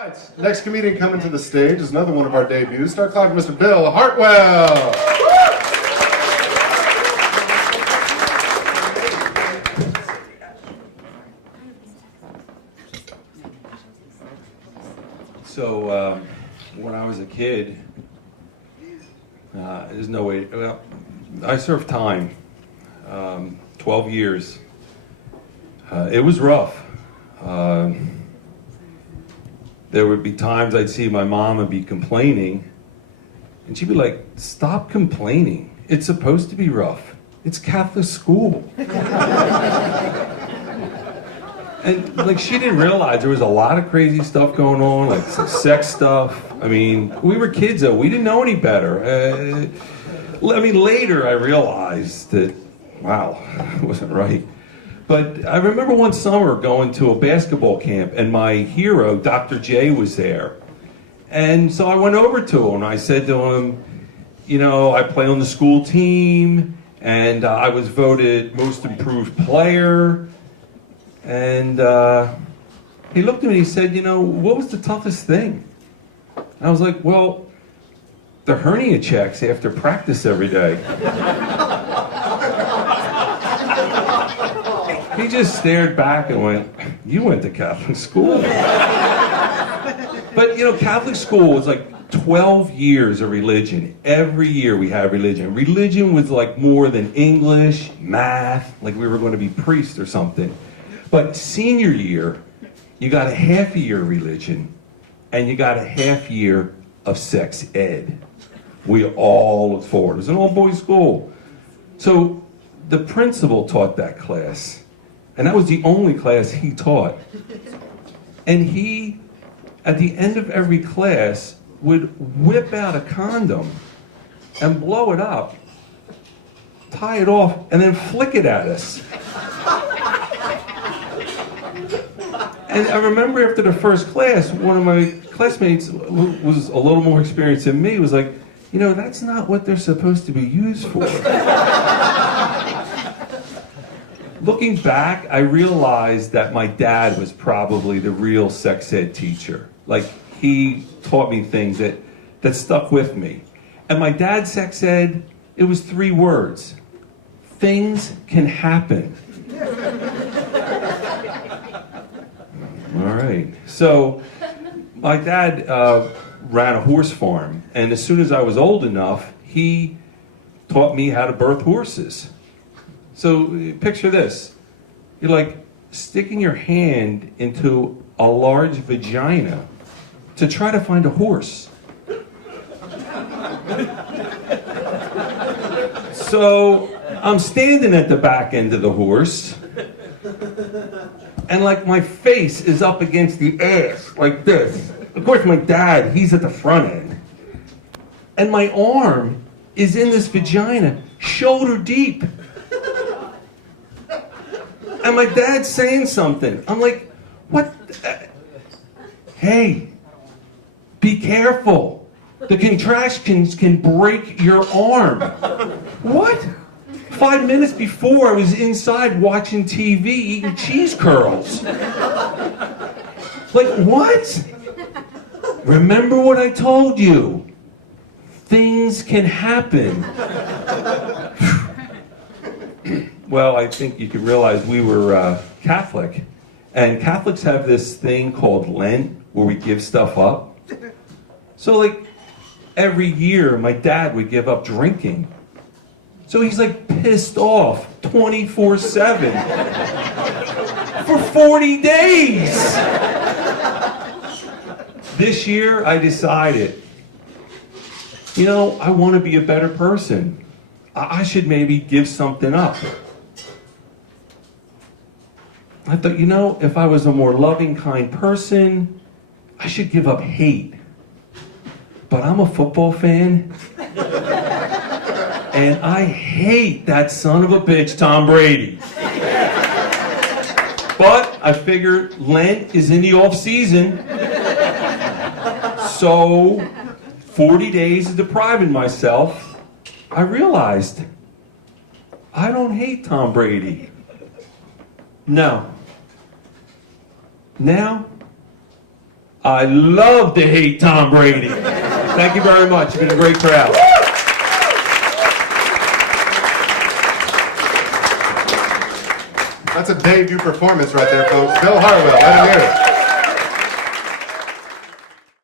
Right, next comedian coming to the stage is another one of our debuts. Start clapping, Mr. Bill Hartwell. So, when I was a kid, there's no way, well, I served time, 12 years. It was rough. There would be times I'd see my mom and be complaining, and she'd be like, "Stop complaining. It's supposed to be rough. It's Catholic school." And like, she didn't realize there was a lot of crazy stuff going on, like some sex stuff. I mean, we were kids though, we didn't know any better. Later I realized that, wow, it wasn't right. But I remember one summer going to a basketball camp, and my hero, Dr. J, was there. And so I went over to him, and I said to him, you know, I play on the school team, and I was voted most improved player. And he looked at me and he said, you know, what was the toughest thing? And I was like, well, the hernia checks after practice every day. He just stared back and went, you went to Catholic school. But you know, Catholic school was like 12 years of religion. Every year we had religion. Religion was like more than English, math, like we were going to be priests or something. But senior year, you got a half a year of religion, and you got a half year of sex ed. We all looked forward. It was an all-boys school. So the principal taught that class. And that was the only class he taught. And he, at the end of every class, would whip out a condom and blow it up, tie it off, and then flick it at us. And I remember after the first class, one of my classmates who was a little more experienced than me was like, you know, that's not what they're supposed to be used for. Looking back, I realized that my dad was probably the real sex ed teacher. Like, he taught me things that stuck with me. And my dad's sex ed, it was 3 words. Things can happen. All right. So, my dad ran a horse farm. And as soon as I was old enough, he taught me how to birth horses. So picture this. You're like sticking your hand into a large vagina to try to find a horse. So I'm standing at the back end of the horse, and like my face is up against the ass, like this. Of course my dad, he's at the front end. And my arm is in this vagina, shoulder deep. And my dad's saying something. I'm like, what? Hey, be careful. The contractions can break your arm. What? 5 minutes before, I was inside watching TV eating cheese curls. Like, what? Remember what I told you. Things can happen. Well, I think you can realize we were Catholic. And Catholics have this thing called Lent, where we give stuff up. So like, every year, my dad would give up drinking. So he's like pissed off 24/7 for 40 days. This year, I decided, you know, I want to be a better person. I should maybe give something up. I thought, you know, if I was a more loving, kind person, I should give up hate. But I'm a football fan, and I hate that son of a bitch, Tom Brady. But I figured Lent is in the off season, so 40 days of depriving myself, I realized I don't hate Tom Brady. No. Now, I love to hate Tom Brady. Thank you very much. You've been a great crowd. That's a debut performance right there, folks. Bill Hartwell, let him hear it.